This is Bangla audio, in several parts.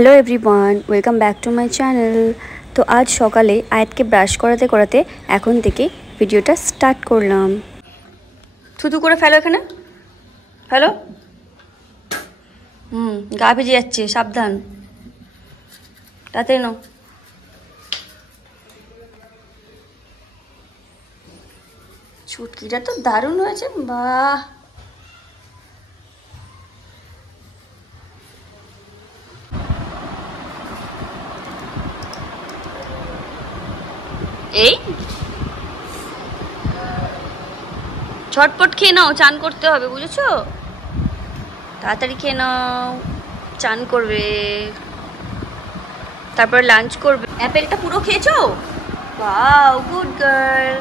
Hello everyone, welcome back to my channel. তো আজ সকালে আয়াতকে ব্রাশ করাতে করাতে এখন থেকে ভিডিওটা স্টার্ট করলাম। থুতু করে ফেলো এখানে, ফেলো। গা ভিজে যাচ্ছে, সাবধান, তাড়াতাড়ি নাও। চুটকিটা তো দারুণ হয়েছে, বাহ। এই ঝটপট খেয়ে নাও, চান করতে হবে, বুঝেছো? তাড়াতাড়ি খেয়ে নাও, চান করবে, তারপর লাঞ্চ করবে। অ্যাপেলটা পুরো খেয়েছো? Wow, good girl.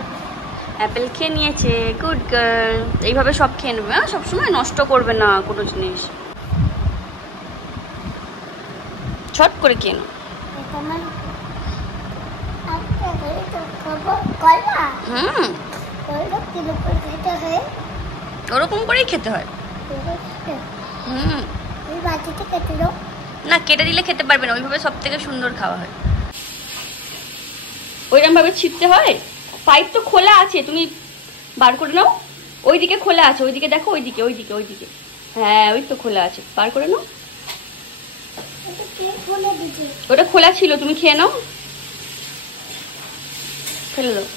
অ্যাপেল খেয়ে নিয়েছে, গুড গার্ল। এইভাবে সব খেয়ে নেবে, হ্যাঁ? সবসময় নষ্ট করবে না কোনো জিনিস, ছট করে খেয়ে নাও। ওরকম করেই খেতে হয়। না, কেটে দিলে খেতে পারবে না, ওইভাবে সব থেকে সুন্দর খাওয়া হয়। ওইরকম ভাবে ছিটতে হয়। পাইপ তো খোলা আছে, তুমি বার করে নাও। ওইদিকে খোলা আছে, ওইদিকে দেখো, ওইদিকে ওইদিকে ওইদিকে। হ্যাঁ, ওই তো খোলা আছে, বার করে নাও। ওটা খোলা ছিল, তুমি খেয়ে নাও, ফেলে দাও।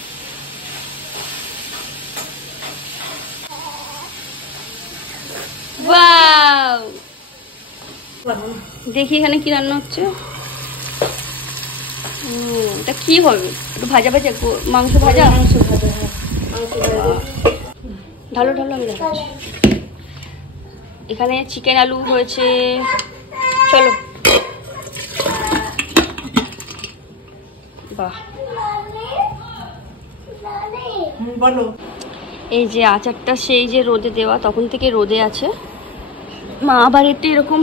ওয়াও, দেখি এখানে কি রান্না হচ্ছে। এটা কি হবে? একটু ভাজা ভাজা, মাংস ভাজা। ঢালো ঢালো, আমি দেখাচ্ছি। এখানে চিকেন আলু হয়েছে, চলো। বাহ, বলো। এই যে আচারটা সেই যে রোদে দেওয়া, তখন থেকে রোদে আছে। মা আবার এতে এরকম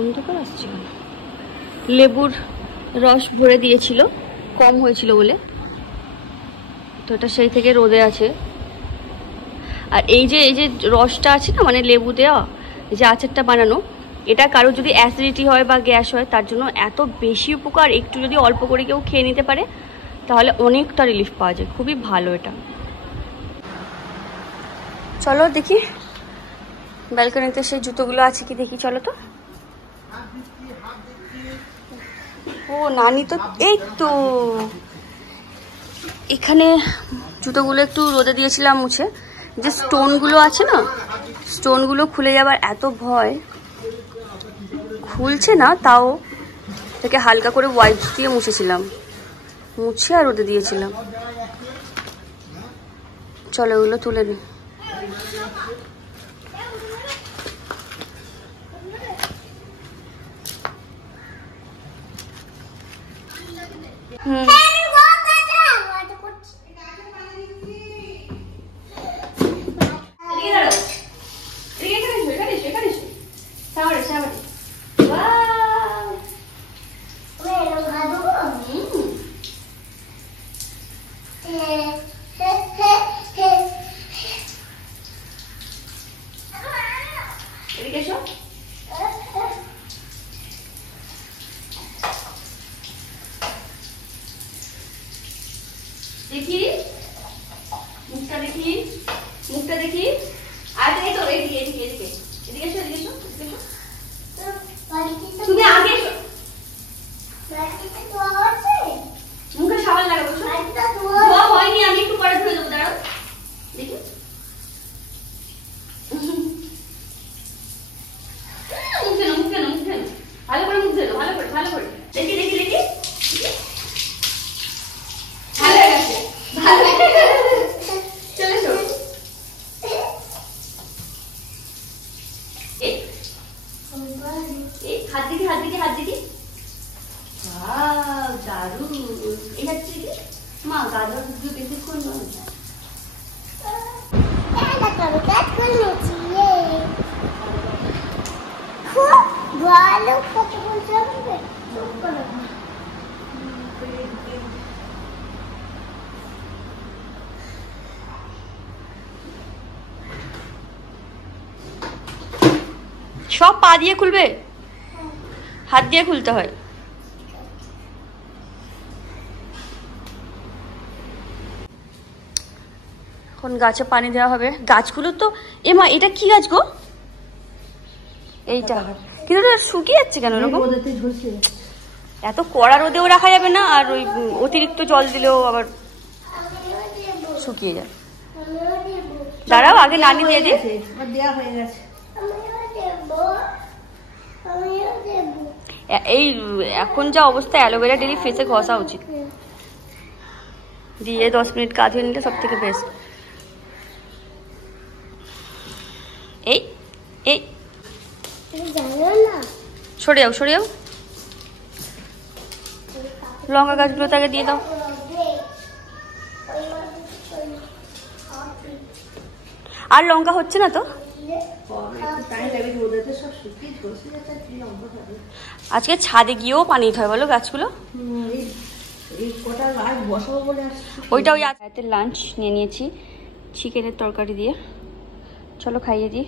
অন্ধকার আসছে, লেবুর রস ভরে দিয়েছিল, কম হয়েছিল বলে, তো এটা সেই থেকে রোদে আছে। আর এই যে রসটা আছে না, মানে লেবু দেওয়া, এই যে আচারটা বানানো, এটা কারো যদি অ্যাসিডিটি হয় বা গ্যাস হয়, তার জন্য এত বেশি উপকার। একটু যদি অল্প করে কেউ খেয়ে নিতে পারে, তাহলে অনেকটা রিলিফ পাওয়া যায়, খুবই ভালো এটা। চলো দেখি ব্যালকনিতে সেই জুতোগুলো আছে কি, দেখি, চলো তো। ও নানি তো, এই তো এখানে জুতোগুলো একটু রোদে দিয়েছিলাম মুছে। যে স্টোনগুলো আছে না, স্টোনগুলো খুলে যাবার এত ভয়, খুলছে না, তাও থেকে হালকা করে ওয়াইপস দিয়ে মুছেছিলাম, মুছে আর রোদে দিয়েছিলাম। চলো ওগুলো তুলে নিই। দেখি মুখটা, দেখি মুখটা, দেখি। আর এই তো এদিকে এদিকে এদিকে এদিকে এসো, এদিকে এসো, এদিকে এসো। তুমি আগে এসো, মুখে সাবান লাগাবো। ধোয়া হয়নি, আমি একটু পরে ধুয়ে দেবো, দাঁড়াও দেখি। মুখ ধেনো, মুখ ধেনো, মুখ ধেনো, ভালো করে মুখ ধেনো, ভালো করে, ভালো করে। দেখি দেখি দেখি, ভালো হয়ে গেছে, ভালো হয়ে গেছে। চলে এসো। এই হাত দিকে, হাত দিকে, হাত দিকে। দারুণ। এই হাত দিকে মা গাজর দুধ বেশিক্ষণ নয়। সব পা দিয়ে খুলবে। হাত দিয়ে খুলতে হয়। এখন গাছে পানি দেওয়া হবে। গাছগুলো তো এমা এটা কি গাছ গো? এইটা কিন্তু শুকিয়ে যাচ্ছে কেন এরকম? এত কড়া রোদেও রাখা যাবে না, আর ওই অতিরিক্ত জল দিলেও আবার শুকিয়ে যায়। দাঁড়াও আগে নানি দিয়ে দিই। এই এখন যা অবস্থা, অ্যালোভেরা ডেলি ফেসে ঘষা উচিত, দিয়ে 10 মিনিট গা ধুয়ে নিলে সব থেকে বেস্ট। এই এই সরে যাও সরে যাও। লঙ্কা গাছগুলো তাকে দিয়ে দাও। আর লঙ্কা হচ্ছে না তো? আজকে ছাদে গিয়েও পানি দিতে হয় বলো গাছগুলো। ওইটা ওই রাতে লাঞ্চ নিয়ে নিয়েছি চিকেনের তরকারি দিয়ে। চলো খাইয়ে দিই।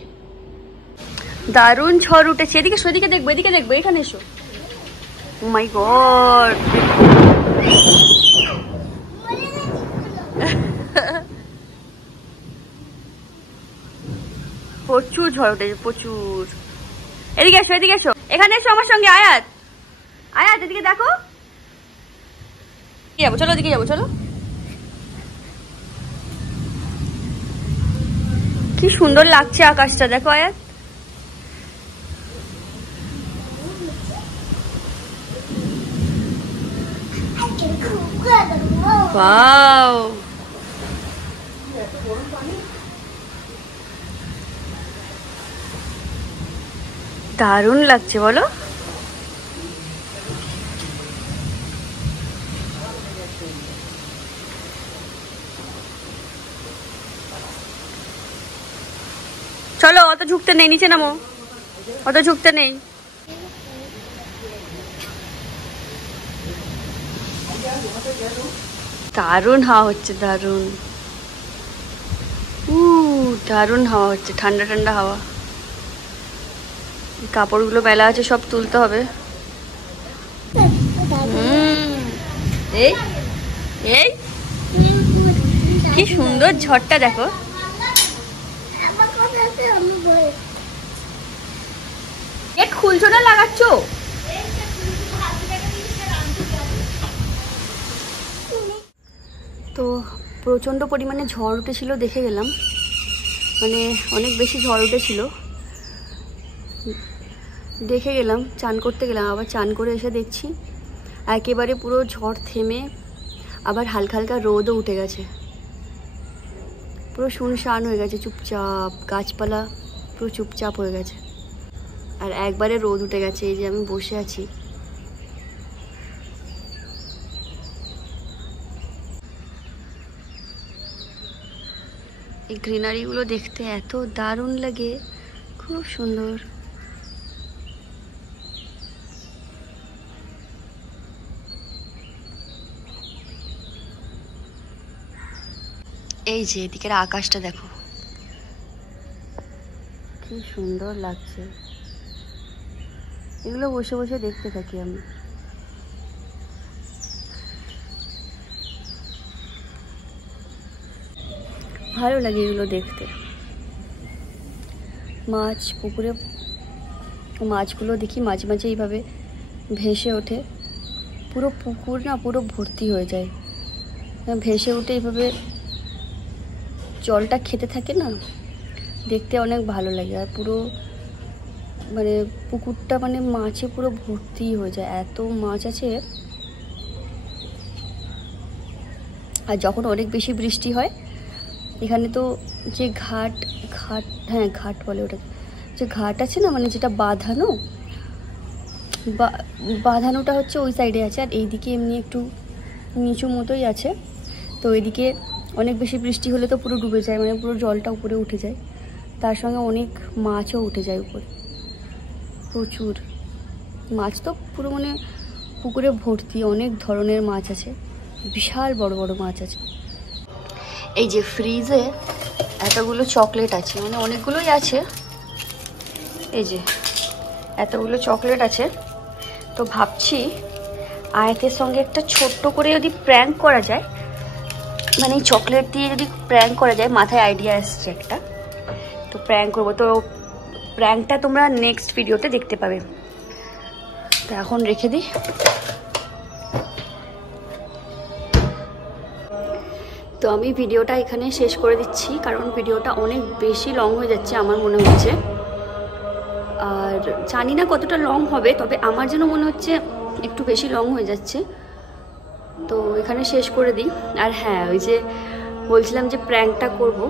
দারুণ ঝড় উঠেছে। এদিকে সেদিকে দেখবো, এদিকে দেখবো, এখানে এসো। ও মাই গড, প্রচুর ঝড় উঠেছে প্রচুর। এদিকে এসো এদিকে এসো, এখানে এসো আমার সঙ্গে। আয়াত আয়াত এদিকে দেখো। যাবো চলো, এদিকে যাবো চলো। কি সুন্দর লাগছে আকাশটা, দেখো আয়াত। ওয়াও, দারুণ লাগছে বলো। চলো অত ঝুঁকতে নেই, নিচে নামো, অত ঝুঁকতে নেই। দারুণ হাওয়া হচ্ছে, দারুণ দারুণ হাওয়া হচ্ছে, ঠান্ডা ঠান্ডা হাওয়া। কাপড়গুলো মেলা আছে, সব তুলতে হবে। এই এই কি সুন্দর ঝড়টা দেখো। গেট খুলছো না লাগাচ্ছ? তো প্রচণ্ড পরিমাণে ঝড় উঠেছিল, দেখে গেলাম, মানে অনেক বেশি ঝড় উঠেছিল। দেখে গেলাম, চান করতে গেলাম, আবার চান করে এসে দেখছি একেবারে পুরো ঝড় থেমে আবার হালকা হালকা রোদও উঠে গেছে। পুরো শুনশান হয়ে গেছে, চুপচাপ, গাছপালা পুরো চুপচাপ হয়ে গেছে। আর একবারে রোদ উঠে গেছে। এই যে আমি বসে আছি, এই গ্রিনারিগুলো দেখতে এত দারুণ লাগে, খুব সুন্দর। এই যে এদিকের আকাশটা দেখো, কি সুন্দর লাগছে। এগুলো বসে বসে দেখতে থাকি আমি। ভালো লাগে এগুলো দেখতে। মাছ পুকুরে, মাছগুলো দেখি মাঝে মাঝে এইভাবে ভেসে ওঠে, পুরো পুকুর না পুরো ভর্তি হয়ে যায়, ভেসে উঠে এইভাবে জলটা খেতে থাকে না, দেখতে অনেক ভালো লাগে। আর পুরো মানে পুকুরটা মানে মাছে পুরো ভর্তি হয়ে যায়, এত মাছ আছে। আর যখন অনেক বেশি বৃষ্টি হয় এখানে তো যে ঘাট, হ্যাঁ ঘাট বলে ওটা, যে ঘাট আছে না, মানে যেটা বাঁধানোটা হচ্ছে ওই সাইডে আছে, আর এইদিকে এমনি একটু নিচু মতোই আছে। তো এদিকে অনেক বেশি বৃষ্টি হলে তো পুরো ডুবে যায়, মানে পুরো জলটা উপরে উঠে যায়, তার সঙ্গে অনেক মাছও উঠে যায় উপরে, প্রচুর মাছ। তো পুরো মানে পুকুরে ভর্তি, অনেক ধরনের মাছ আছে, বিশাল বড় বড় মাছ আছে। এই যে ফ্রিজে এতগুলো চকলেট আছে, মানে অনেকগুলোই আছে। এই যে এতগুলো চকলেট আছে, তো ভাবছি আয়াতের সঙ্গে একটা ছোট্ট করে যদি প্র্যাঙ্ক করা যায়, মানে চকলেট দিয়ে যদি প্র্যাঙ্ক করা যায়, মাথায় আইডিয়া এসছে একটা, তো প্র্যাঙ্ক করবো। তো প্র্যাঙ্কটা তোমরা নেক্সট ভিডিওতে দেখতে পাবে। তো এখন রেখে দিই। তো আমি ভিডিওটা এখানে শেষ করে দিচ্ছি, কারণ ভিডিওটা অনেক বেশি লং হয়ে যাচ্ছে আমার মনে হচ্ছে। আর জানি না কতটা লং হবে, তবে আমার যেন মনে হচ্ছে একটু বেশি লং হয়ে যাচ্ছে। তো এখানে শেষ করে দিই। আর হ্যাঁ, ওই যে বলছিলাম যে প্র্যাঙ্কটা করব,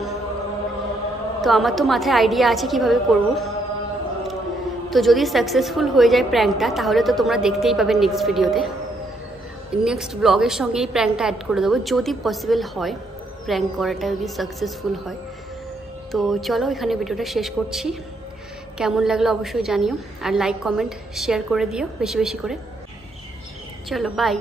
তো আমার তো মাথায় আইডিয়া আছে কিভাবে করব। তো যদি সাকসেসফুল হয়ে যায় প্র্যাঙ্কটা, তাহলে তো তোমরা দেখতেই পাবে নেক্সট ভিডিওতে। নেক্সট ব্লগের সঙ্গে এই প্র্যাঙ্কটা অ্যাড করে দেবো, যদি পসিবল হয় প্র্যাঙ্ক করাটা, যদি সাকসেসফুল হয়। তো চলো এখানে ভিডিওটা শেষ করছি। কেমন লাগলো অবশ্যই জানিও, আর লাইক কমেন্ট শেয়ার করে দিও বেশি বেশি করে। চলো বাই।